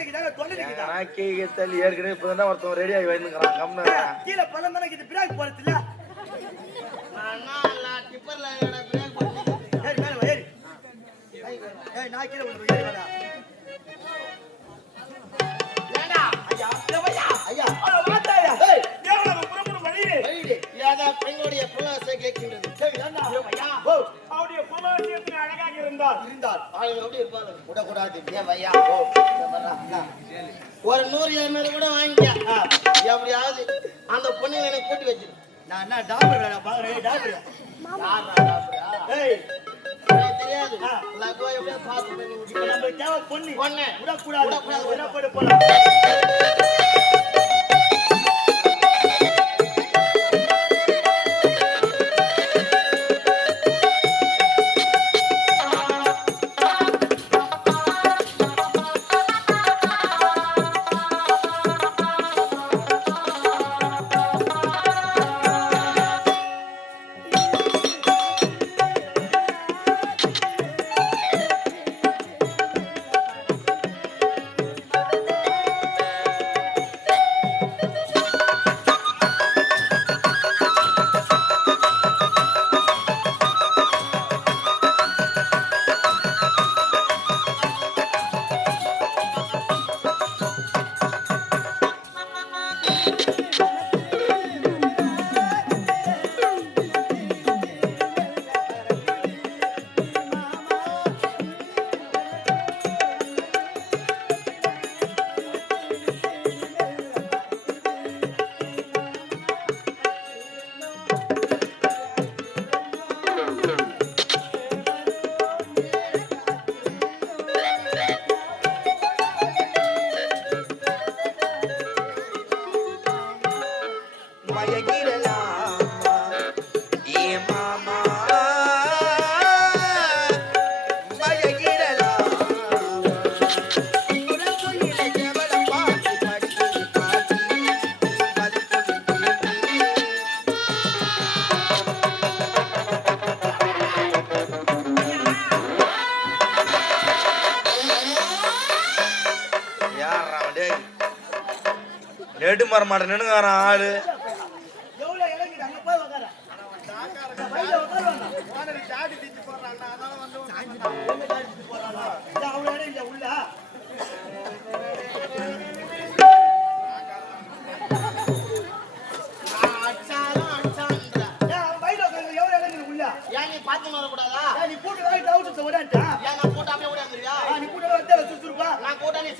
நிக்குதா தொலை நிக்குதா? நாக்கி தள்ளி ஏற்கனவே இப்பதான் ஒருத்தன் ரெடி ஆகி வந்துக்கிறான் கம்னு கீழே பழம் தானே இது பிராக் போறது இல்ல ஏறி மேல வா, ஏறி. ஏய் நான் கீழே ஐயா பெண்களுடைய புல்லாசை கேட்கின்றது? சரி விடக்கூடாது. ஏன் வையா. ஒரு நூறு இரநூறு கூட வாங்கிக்க. எப்படியாவது அந்த பொண்ணு எனக்கு கூட்டி வச்சிரு. நான் என்ன டாக்டர் வேலை பாக்குறேன் டாக்டர்? தெரியாது. பண்ணி பொண்ணு. பொண்ணு. விடக்கூடாது. விடக்கூடாது. விடக்கூடாது போலாம்.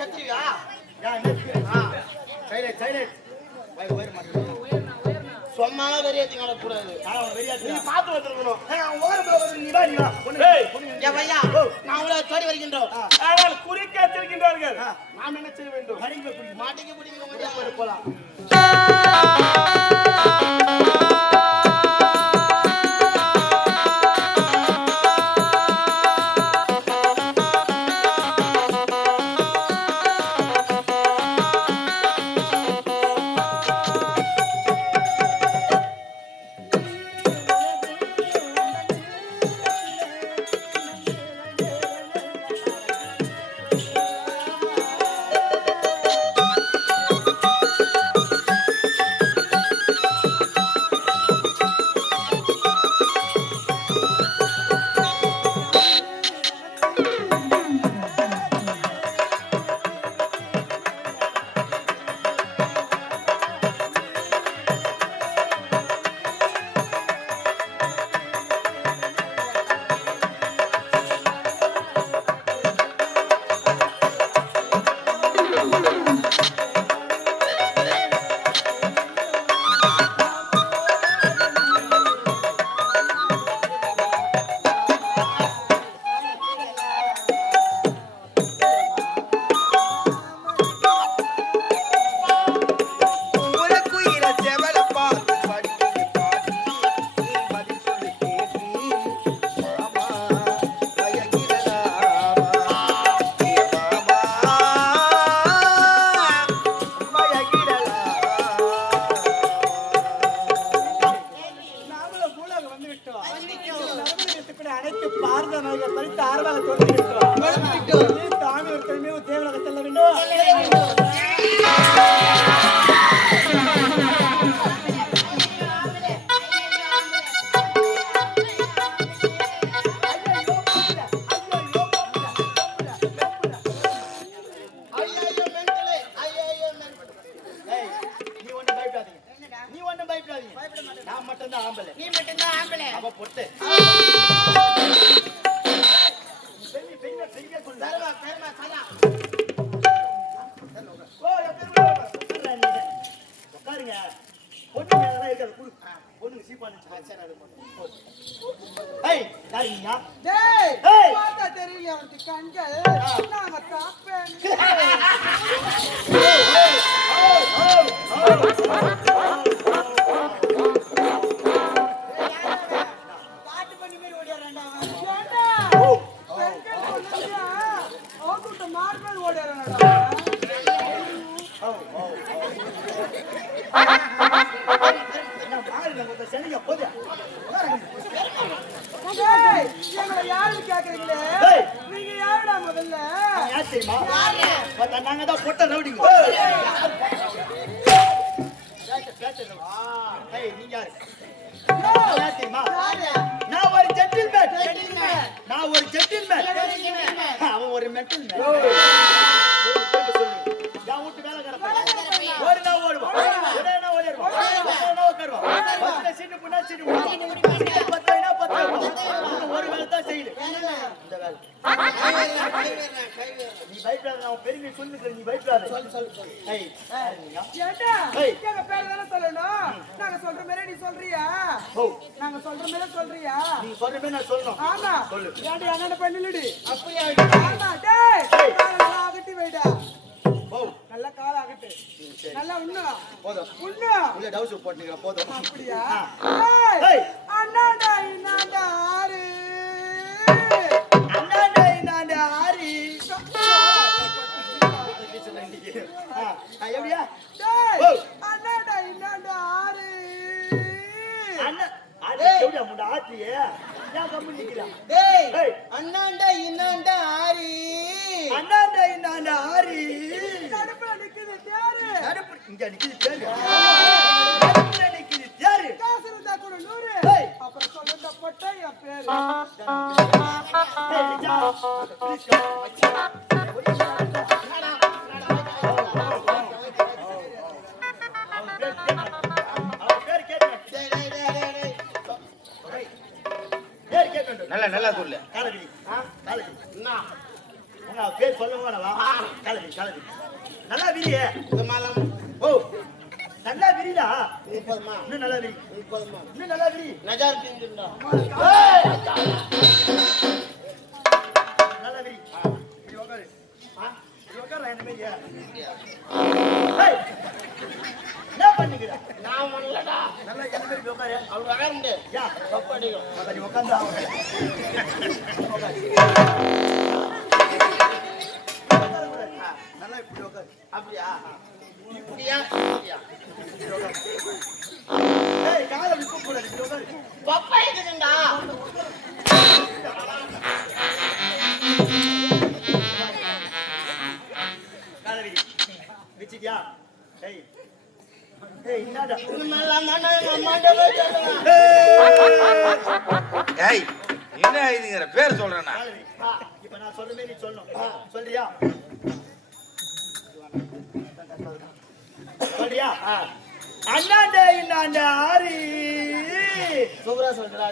செத்துருவியா? ஏன் என்ன சைலண்ட் சைலண்ட் வயிறு வயிறு மாட்டேன் சும்மாவே வெறிய திங்க கூடாது. நான் வெளியாட்டு நீ பார்த்து வந்திருக்கணும். நான் உங்களை தேடி வருகின்றோம். ஆனால் குறிக்க செல்கின்றார்கள் ஆ. நாம் என்ன செய்ய வேண்டும்? மாட்டிக்கு பிடிக்க போலாம். உட்காருனா உட்காருவான். பஸ்ல சீட்டு போனா சீட்டு போடுவான். சீட்டு பத்து வைனா பத்து வைப்பான். அவன் ஒரு வேலை தான் செய்யுது. இந்த வேலை. நீ பயப்படாத நான் பெருமை சொல்லுகிறேன் நீ பயப்படாத. சொல்லு, சொல்லு, சொல்லு. ஏய், யாரு நீங்க? ஏண்டா? ஏய். எங்க பேர் தானே சொல்லணும்? நாங்க சொல்ற மாதிரி நாங்க சொல்ற மாதிரி சொல்றியா? நீ சொல்ற மாதிரி நான் சொல்லணும். ஆமா. சொல்லு. ஏன்டா என்னென்ன பண்ணிடுடி அப்படியா ஆமா. டேய் நல்லா அகட்டி வைடா. ஓ நல்லா காலை அகட்டு. நல்லா உண்ணும் போதும். உண்ணும் உள்ள டவுஸ் போட்டுக்கிற போதும். அப்படியா? ஏய். அண்ணாடா இன்னாடா ஆறு அண்ணாண்டா இன்னாண்டா ஆரி ஆ, ஆ, எப்படியா? டேய். அண்ணாடா இன்னாடா ஆறு அண்ணன் ஆத்தியே ஏன் கம்மி நிக்கிறான் டேய். அண்ணாண்டா இன்னாண்டா ஆரி. அண்ணாண்டா இன்னாண்டா ஆரி. நடுப்புல நிக்குது தேரு. நடுப்பு இங்க நிக்குது தேரு. நடுப்புல நிக்குது தேரு. காசு இருந்தா கூட நூறு. அப்புறம் சொல்லுங்க பொட்ட என் பேரு. நல்லா சொல்லு காலடி. ஆ, காலடி. என்ன பேர் சொல்லுங்க? காலடி, காலடி. நல்லா விரியே. இந்த மாலம் ஓ, நல்லா விரிடா. இது போதுமா இன்னும் நல்லா விரி. இது போதுமா இன்னும் நல்லா விரி. நஜார் பிங்குண்டா அப்படியா இப்படியா இப்படியா ஏய், காலை உட்காரு. பப்பா இருக்குதுண்டா காலை விரி. விரிச்சிட்டியா? ஏய். ஏய், என்ன இதுங்கிற பேர் சொல்றேன்னா இப்ப நான் சொல்ற மாதிரி சொல்லணும். சொல்றியா? சொல்றியா? ஆ. அண்ணாண்டா ஆரி சூப்பரா சொல்றா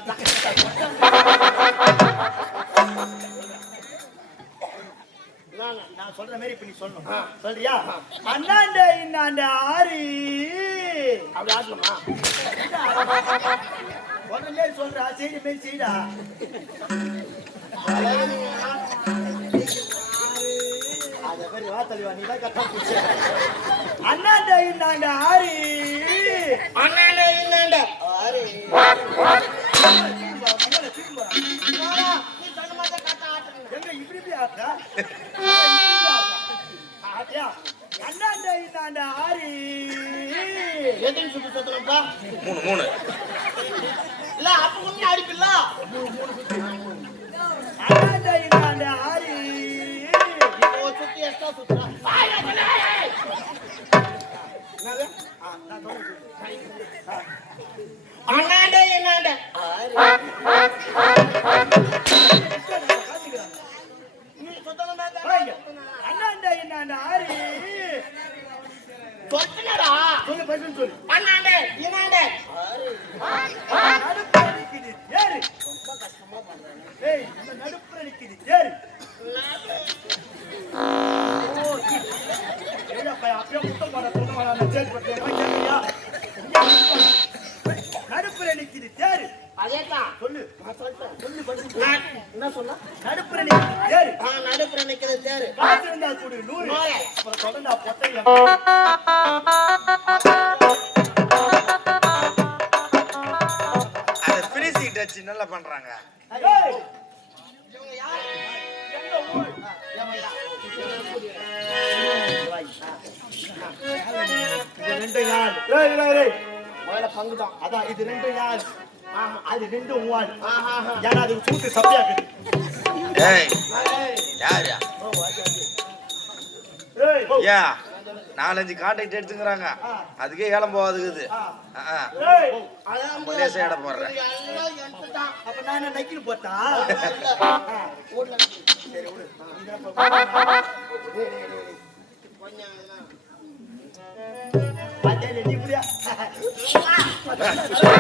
நான் சொல்ற மாதிரி இப்ப நீ சொல்லணும். சொல்றியா? அண்ணாண்டா இன்னாண்டா ஆரி அப்படி ஆட்டணுமா? சொல்ற மாதிரி சொல்றா செய்தி மாதிரி செய்டா. அத பேர் வா தள்ளிவா நீ தான் கட்டா பிடிச்ச அண்ணாண்டா இன்னாண்டா ஆரி அண்ணாண்டா இன்னாண்டா ஆறு. நீ சொன்ன மாதிரி கட்ட ஆட்டணும் எங்க இப்படி இப்படி ஆட்டா இன்னாண்டா ஆரி எதுன்னு சுட்டு சுத்தணும்ப்பா? மூணு மூணு. இல்ல அப்ப நீ அடிப்பில்ல அண்ணாண்ட இன்னாண்ட ஆறு. இப்போ சுத்தி எக்ஸ்ட்ரா சுத்துறா. அண்ணாண்டே என்னாண்ட சொல்லு. என்ன சொன்னா? நடுப்புற தேரு ஆ நடுப்புற நிக்கிறது தேரு இருந்தா கொடு நூறு. தொடர்ந்து அந்த ஃபினிஷிங் டச் நல்லா பண்றாங்க? ரெண்டு. முதல்ல பங்கு தான் அதான் இது ரெண்டு ஆஹா, அது ரெண்டு ஆஹா. ஏன்னா அது சூட்டு சப்பையா இருக்குது ஏய் யாரு ஏய் ஏ நாலஞ்சு கான்டாக்ட் எடுத்துக்கிறாங்க அதுக்கே ஏலம் போகாதுக்குது லேசா இடம் போடுறேன். இது Yeah.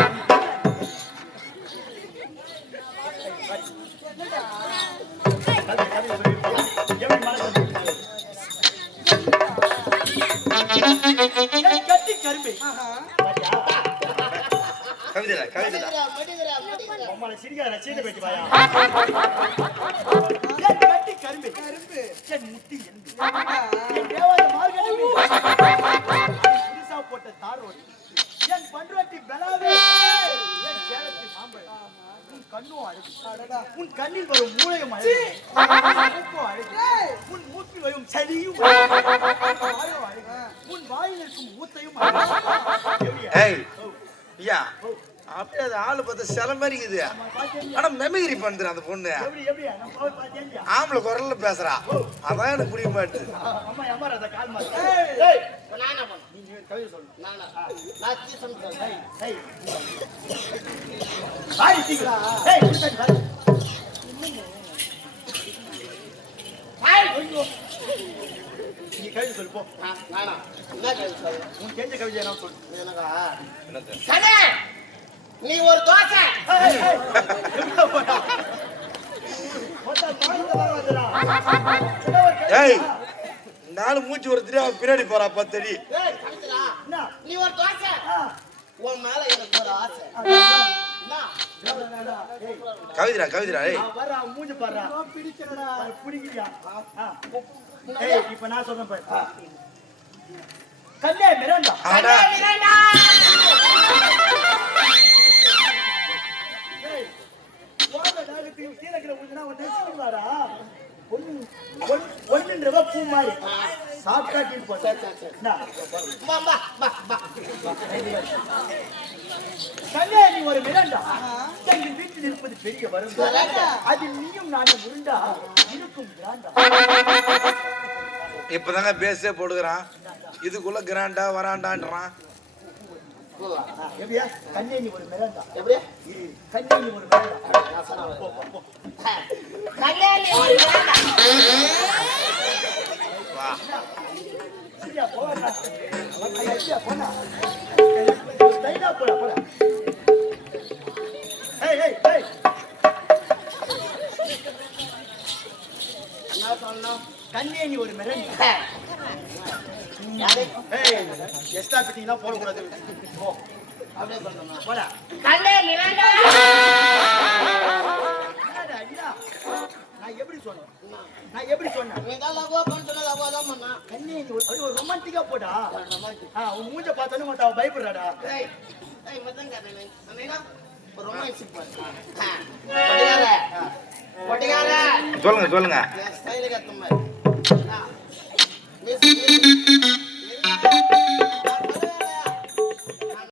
பாத்தியா? ஆனா மெமிகிரி பண்ணுது அந்த பொண்ணு. ஆம்பளை குரல்ல பேசுறா. அதான் எனக்கு புரிய மாட்டுது. என்ன? நீ கவிதை சொல்லு. கவிதை போ. நான்? என்ன கேள்வி சொல்லு? உன் தெரிஞ்ச கவிதை என்ன சொல்லு. எனக்கா? என்னது? நீ ஒரு தோசை ஏய், ஆளு மூச்சு ஒரு தெரியா பின்னாடி போறா பத்தடி? நீ ஒரு தோசை ஆ, உன் மேல எனக்கு ஒரு ஆசை அதான். என்ன? வேணாம், வேணாம். ஏய், அவன் மூஞ்சி பிடிக்கலையா? ஆ. ஏய், இப்ப நான் சொல்றேன் பாரு. Miranda Miranda. ஒண்ணுன்றவ பூ மாதிரி. சாப்பிட்டா கீழ் போட்டா. என்ன? வா, வா, நீ ஒரு மிராண்டா. எங்கள் வீட்டில் இருப்பது பெரிய வரும் மிராண்டா. அதில் நீயும் நானும் உருண்டா இருக்கும் மிராண்டா இப்பதாங்க பேஸே போடுகிறான் இதுக்குள்ள கிராண்டா வராண்டான்றான் எப்படியா கண்ணே நீ ஒரு மிராண்டா எப்படி? இரு, கண்ணே நீ ஒரு மிராண்டா நான் சொன்னேன். போ, போ, போ. கண்ணே, நீ ஒரு. ஏய், ஏய், ஏய். என்ன சொன்னோம்? கண்ணே நீ ஒரு? ஏய், எக்ஸ்ட்ரா ஃபிட்டிங்லாம் போடக்கூடாது? போடா. என்னடா, ஐயா? நான் எப்படி சொன்னேன்? நான் எப்படி சொன்னேன்? தான் லவ்வா பண்ண லவ்வா தான் பண்ணா கண்ணே நீ ஒரு ரொமான்டிக்கா போடா. ஆ உன் மூஞ்ச பார்த்தோன்னே மத்த அவ பயப்படுறாடா. ஏய், ஏய், மச்சான் காரனே. அண்ணா, ஒரு romantic பாரு. சொல்லுங்க சொல்லுங்க.